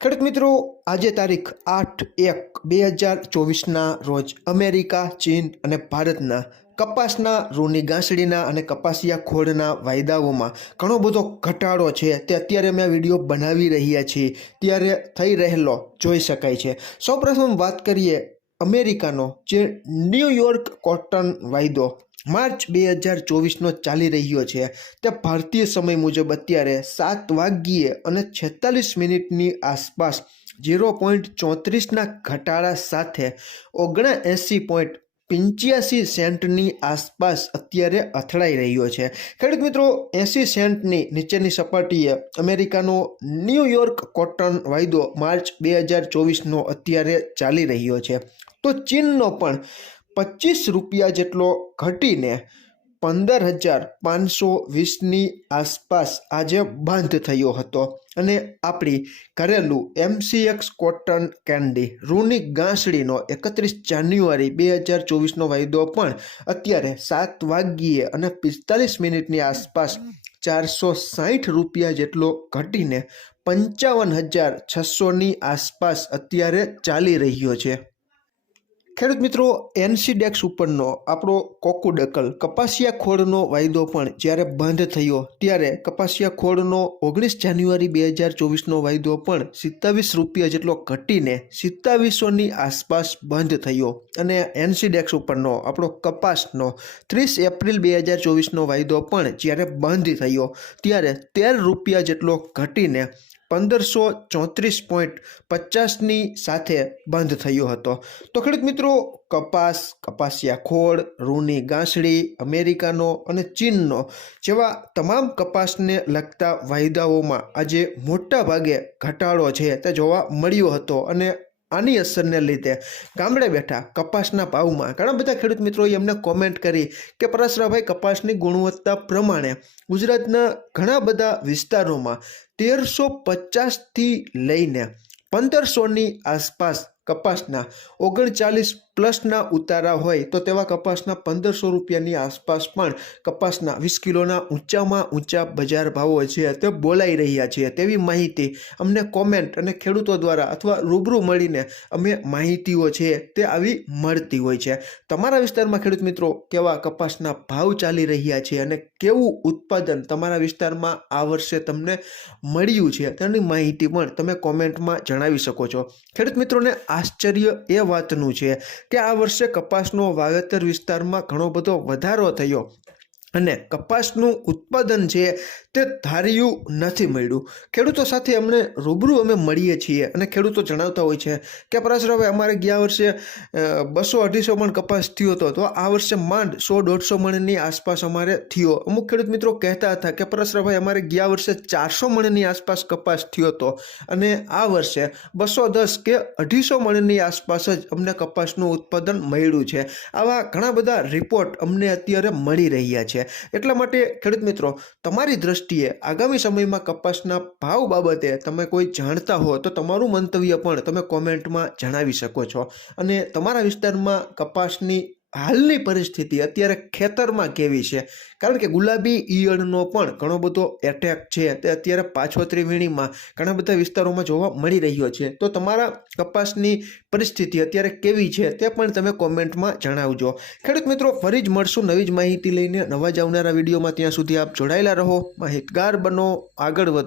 ખેડૂત મિત્રો, આજે તારીખ આઠ એક બે હજાર ચોવીસના રોજ અમેરિકા, ચીન અને ભારતના કપાસના, રૂની ગાંસડીના અને કપાસિયા ખોળના વાયદાઓમાં ઘણો બધો ઘટાડો છે. તે અત્યારે અમે આ વીડિયો બનાવી રહ્યા છીએ. ત્યારે થઈ રહેલો જોઈ શકાય છે. સૌપ્રથમ વાત કરીએ અમેરિકાનો, જે ન્યૂયોર્ક કોટન વાયદો. માર્ચ બે હજાર ચોવીસનો ચાલી રહ્યો છે. તે ભારતીય સમય મુજબ અત્યારે સાત વાગ્યે અને છેતાલીસ મિનિટની આસપાસ ઝીરો પોઈન્ટ ચોત્રીસના ઘટાડા સાથે ઓગણા એંસી પોઈન્ટ પંચ્યાસી સેન્ટની આસપાસ અત્યારે અથડાઈ રહ્યો છે. ખેડૂત મિત્રો, એંસી સેન્ટની નીચેની સપાટીએ અમેરિકાનો ન્યૂયોર્ક કોટન વાયદો માર્ચ બે હજાર ચોવીસનો અત્યારે ચાલી રહ્યો છે. તો ચીનનો પણ પચીસ રૂપિયા જેટલો ઘટીને પંદર હજાર પાંચસો વીસની આસપાસ આજે બંધ થયો હતો. અને આપણી ઘરેલું એમસીએક્સ કોટન કેન્ડી રૂની ગાંસડીનો એકત્રીસ જાન્યુઆરી બે હજાર ચોવીસનો વાયદો પણ અત્યારે સાત વાગ્યે અને પિસ્તાલીસ મિનિટની આસપાસ ચારસો સાઠ રૂપિયા જેટલો ઘટીને પંચાવન હજાર છસોની આસપાસ અત્યારે ચાલી રહ્યો છે. ખેડૂત મિત્રો એનસીડેક્સ ઉપરનો આપણો કોકુડકલ કપાસિયા ખોળનો વાયદો પણ જ્યારે બંધ થયો ત્યારે કપાસિયા ખોળનો ઓગણીસ જાન્યુઆરી બે હજાર ચોવીસનો વાયદો પણ સિત્તાવીસ રૂપિયા જેટલો ઘટીને સિત્તાવીસોની આસપાસ બંધ થયો. અને એનસીડેક્સ ઉપરનો આપણો કપાસનો ત્રીસ એપ્રિલ બે હજાર ચોવીસનો વાયદો પણ જ્યારે બંધ થયો ત્યારે તેર રૂપિયા જેટલો ઘટીને પંદરસો ચોત્રીસ પોઈન્ટ પચાસની સાથે બંધ થયો હતો. તો ખેડૂત મિત્રો, કપાસ, કપાસિયા ખોળ, રૂની ગાંસડી, અમેરિકાનો અને ચીનનો જેવા તમામ કપાસને લગતા વાયદાઓમાં આજે મોટા ભાગે ઘટાડો છે તે જોવા મળ્યો હતો અને આની અસરને લીધે ગામડે બેઠા કપાસના ભાવમાં ઘણા બધા ખેડૂત મિત્રોએ એમને કોમેન્ટ કરી કે પરાશરાભાઈ, કપાસની ગુણવત્તા પ્રમાણે ગુજરાતના ઘણા બધા વિસ્તારોમાં તેરસો પચાસથી લઈને પંદરસોની આસપાસ કપાસના ઓગણચાલીસ પ્લસના ઉતારા હોય તો તેવા કપાસના પંદરસો રૂપિયાની આસપાસ પણ કપાસના વીસ કિલોના ઊંચામાં ઊંચા બજાર ભાવો છે તે બોલાઈ રહ્યા છે તેવી માહિતી અમને કોમેન્ટ અને ખેડૂતો દ્વારા અથવા રૂબરૂ મળીને અમે માહિતીઓ છે તે આવી મળતી હોય છે. તમારા વિસ્તારમાં ખેડૂત મિત્રો કેવા કપાસના ભાવ ચાલી રહ્યા છે અને કેવું ઉત્પાદન તમારા વિસ્તારમાં આ વર્ષે તમને મળ્યું છે તેની માહિતી પણ તમે કોમેન્ટમાં જણાવી શકો છો. ખેડૂત મિત્રોને આશ્ચર્ય એ વાતનું છે કે આ વર્ષે કપાસનો વાવેતર વિસ્તારમાં ઘણો બધો વધારો થયો. અને કપાસનું ઉત્પાદન છે તે ધાર્યું નથી મળ્યું. ખેડૂતો સાથે અમને રૂબરૂ અમે મળીએ છીએ અને ખેડૂતો જણાવતા હોય છે કે પરાશરાભાઈ અમારે ગયા વર્ષે બસો અઢીસો મણ કપાસ થયો હતો. તો આ વર્ષે માંડ સો દોઢસો મણની આસપાસ અમારે થયો. અમુક ખેડૂત મિત્રો કહેતા હતા કે પરાશરાભાઈ અમારે ગયા વર્ષે ચારસો મણની આસપાસ કપાસ થયો હતો. અને આ વર્ષે બસો દસ કે અઢીસો મણની આસપાસ જ અમને કપાસનું ઉત્પાદન મળ્યું છે. આવા ઘણા બધા રિપોર્ટ અમને અત્યારે મળી રહ્યા છે. એટલા માટે ખેડૂત મિત્રો, તમારી દ્રષ્ટિએ આગામી સમયમાં કપાસના ભાવ બાબતે તમે કોઈ જાણતા હો, તો તમારું મંતવ્ય પણ તમે કોમેન્ટમાં જણાવી શકો છો. અને તમારા વિસ્તારમાં કપાસની હાલની પરિસ્થિતિ અત્યારે ખેતરમાં કેવી છે? કારણ કે ગુલાબી ઈયળનો પણ ઘણો બધો એટેક છે. તે અત્યારે પાછોતરી વીણીમાં ઘણા બધા વિસ્તારોમાં જોવા મળી રહ્યો છે. તો તમારા કપાસની પરિસ્થિતિ અત્યારે કેવી છે તે પણ તમે કોમેન્ટમાં જણાવજો. ખેડૂત મિત્રો, ફરી જ મળશું નવી જ માહિતી લઈને. નવા જ આવનારા વિડીયોમાં ત્યાં સુધી આપ જોડાયેલા રહો. માહિતગાર બનો. આગળ વધો.